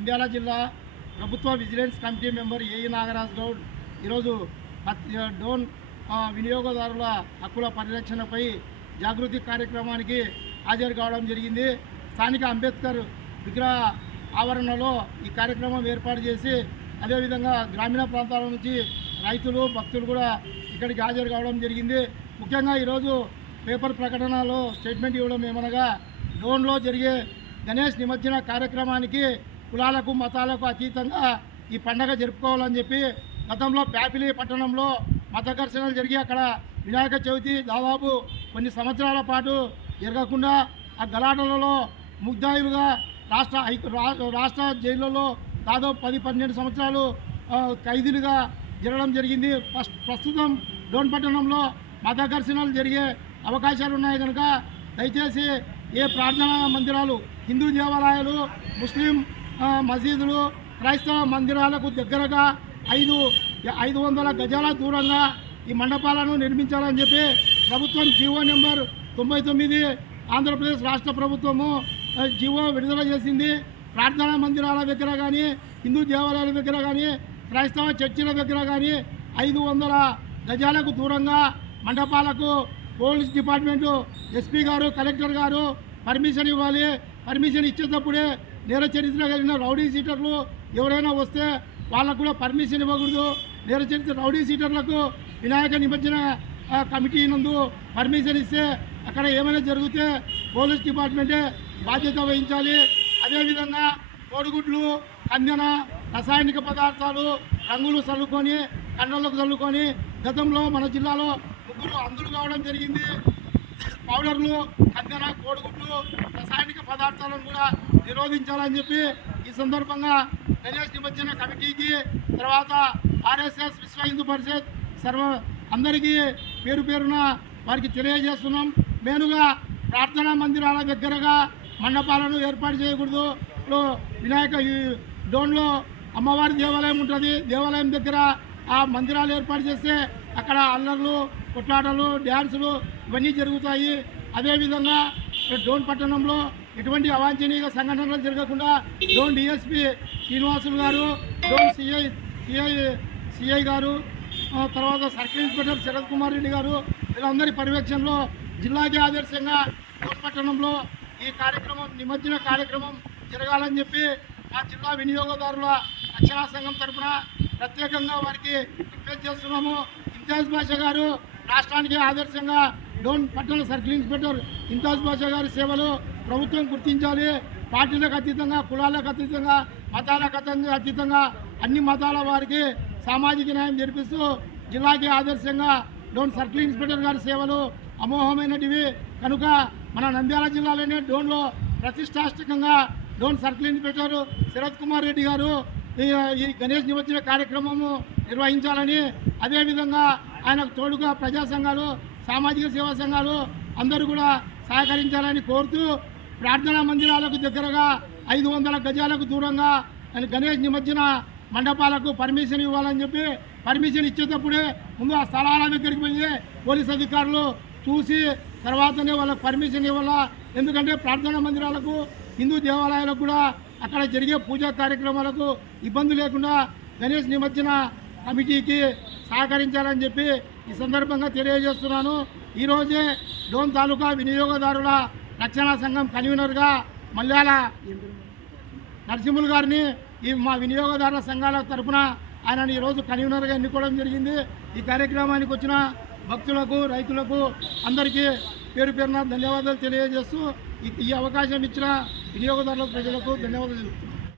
నంద్యాల జిల్లా ప్రభుత్వ vigilance committee member AE Nagaraj Goud. ఈరోజు డోన్ వినియోగదారుల హక్కుల పరిరక్షణపై జాగృతి కార్యక్రమానికి హాజరు కావడం జరిగింది. స్థానిక అంబేద్కర్ విగ్రహ ఆవరణలో ఈ కార్యక్రమం ఏర్పాటు చేసి అదేవిధంగా గ్రామీణ ప్రాంతాల నుంచి రైతులు భక్తులు కూడా ఇక్కడికి హాజరు కావడం జరిగింది. ముఖ్యంగా ఈరోజు పేపర్ ప్రకటనలో స్టేట్మెంట్ ఇవ్వడం ఏమనగా డోన్లో జరిగే గణేష్ నిమజ్జన కార్యక్రమానికి కులాలకు మతాలకు అతీతంగా ఈ పండగ జరుపుకోవాలని చెప్పి గతంలో ప్యాపిలి పట్టణంలో మత ఘర్షణలు జరిగి అక్కడ వినాయక చవితి దాదాపు కొన్ని సంవత్సరాల పాటు జరగకుండా ఆ గలాటలలో ముగ్ధాయులుగా రాష్ట్ర రాష్ట్ర జైళ్ళలో దాదాపు పది పన్నెండు సంవత్సరాలు ఖైదీలుగా జరగడం జరిగింది. ప్రస్తుతం డోన్ పట్టణంలో మత ఘర్షణలు జరిగే అవకాశాలు ఉన్నాయి కనుక దయచేసి ఏ ప్రార్థనా మందిరాలు హిందూ దేవాలయాలు ముస్లిం మసీదులు క్రైస్తవ మందిరాలకు దగ్గరగా ఐదు ఐదు వందల గజాల దూరంగా ఈ మండపాలను నిర్మించాలని చెప్పి ప్రభుత్వం జీవో నెంబర్ తొంభై తొమ్మిది ఆంధ్రప్రదేశ్ రాష్ట్ర ప్రభుత్వము ఆ, జీవో విడుదల చేసింది. ప్రార్థనా మందిరాల దగ్గర కానీ హిందూ దేవాలయాల దగ్గర కానీ క్రైస్తవ చర్చిల దగ్గర కానీ ఐదు వందల గజాలకు దూరంగా మండపాలకు పోలీస్ డిపార్ట్మెంటు ఎస్పీ గారు కలెక్టర్ గారు పర్మిషన్ ఇవ్వాలి. పర్మిషన్ ఇచ్చేటప్పుడే నేర చరిత్ర కలిగిన రౌడీ సీటర్లు ఎవరైనా వస్తే వాళ్ళకు కూడా పర్మిషన్ ఇవ్వకూడదు. నేర చరిత్ర రౌడీ సీటర్లకు వినాయక నిమజ్జన కమిటీ నందు పర్మిషన్ ఇస్తే అక్కడ ఏమైనా జరిగితే పోలీస్ డిపార్ట్మెంటే బాధ్యత వహించాలి. అదేవిధంగా కోడిగుడ్లు కందెన రసాయనిక పదార్థాలు రంగులు చల్లుకొని కండలకు చల్లుకొని గతంలో మన జిల్లాలో ముగ్గురు అందులు కావడం జరిగింది. పౌడర్లు కందెన కోడిగుడ్లు రసాయనిక పదార్థాలను కూడా నిరోధించాలని చెప్పి ఈ సందర్భంగా గణేష్ నిమజ్జన కమిటీకి తర్వాత ఆర్ఎస్ఎస్ విశ్వ హిందూ పరిషత్ సర్వ అందరికీ పేరు పేరున వారికి తెలియజేస్తున్నాం. మేనుగా ప్రార్థనా మందిరాల దగ్గరగా మండపాలను ఏర్పాటు చేయకూడదు. ఇప్పుడు వినాయక ఈ డోన్లో అమ్మవారి దేవాలయం ఉంటుంది. దేవాలయం దగ్గర ఆ మందిరాలు ఏర్పాటు చేస్తే అక్కడ అల్లర్లు కొట్లాటలు డ్యాన్సులు ఇవన్నీ జరుగుతాయి. అదేవిధంగా డోన్ పట్టణంలో ఎటువంటి అవాంఛనీయ సంఘటనలు జరగకుండా డోన్ డిఎస్పి శ్రీనివాసులు గారు డోన్ సిఐ సిఐ సిఐ గారు ఆ తర్వాత సర్కిల్ ఇన్స్పెక్టర్ శరత్ కుమార్ రెడ్డి గారు వీళ్ళందరి పర్యవేక్షణలో జిల్లాకి ఆదర్శంగా డోన్ పట్టణంలో ఈ కార్యక్రమం నిమజ్జన కార్యక్రమం జరగాలని చెప్పి మా జిల్లా వినియోగదారుల రక్షణ సంఘం తరఫున ప్రత్యేకంగా వారికి రిక్వెస్ట్ చేస్తున్నాము. ఇంతియాజ్ బాషా గారు రాష్ట్రానికి ఆదర్శంగా డోన్ పట్టణ సర్కిల్ ఇన్స్పెక్టర్ ఇంతాజ్ బాషా గారి సేవలు ప్రభుత్వం గుర్తించాలి. పార్టీలకు అతీతంగా కులాలకు అతీతంగా మతాలకు అతీతంగా అన్ని మతాల వారికి సామాజిక న్యాయం జరిపిస్తూ జిల్లాకి ఆదర్శంగా డోన్ సర్కిల్ ఇన్స్పెక్టర్ గారి సేవలు అమోఘమైనటివి కనుక మన నంద్యాల జిల్లాలోనే డోన్లో ప్రతిష్టాత్మకంగా డోన్ సర్కిల్ ఇన్స్పెక్టర్ శరత్ కుమార్ రెడ్డి గారు ఈ ఈ గణేష్ నిమజ్జన కార్యక్రమము నిర్వహించాలని అదేవిధంగా ఆయనకు తోడుగా ప్రజా సంఘాలు సామాజిక సేవా సంఘాలు అందరూ కూడా సహకరించాలని కోరుతూ ప్రార్థనా మందిరాలకు దగ్గరగా ఐదు వందల గజాలకు దూరంగా గణేష్ నిమజ్జన మండపాలకు పర్మిషన్ ఇవ్వాలని చెప్పి పర్మిషన్ ఇచ్చేటప్పుడే ముందు ఆ స్థలాల దగ్గరికి పోయి పోలీస్ అధికారులు చూసి తర్వాతనే వాళ్ళకి పర్మిషన్ ఇవ్వాలా? ఎందుకంటే ప్రార్థనా మందిరాలకు హిందూ దేవాలయాలకు కూడా అక్కడ జరిగే పూజా కార్యక్రమాలకు ఇబ్బంది లేకుండా గణేష్ నిమజ్జన కమిటీకి సహకరించాలని చెప్పి ఈ సందర్భంగా తెలియజేస్తున్నాను. ఈరోజే డోన్ తాలూకా వినియోగదారుల రక్షణ సంఘం కన్వీనర్గా మల్యాల నరసింహులు గారిని ఈ మా వినియోగదారుల సంఘాల తరపున ఆయనను ఈరోజు కన్వీనర్గా ఎన్నుకోవడం జరిగింది. ఈ కార్యక్రమానికి వచ్చిన భక్తులకు రైతులకు అందరికీ పేరు పేరున ధన్యవాదాలు తెలియజేస్తూ ఈ- ఈ అవకాశం ఇచ్చిన వినియోగదారుల ప్రజలకు ధన్యవాదాలు తెలుపుతున్నాను.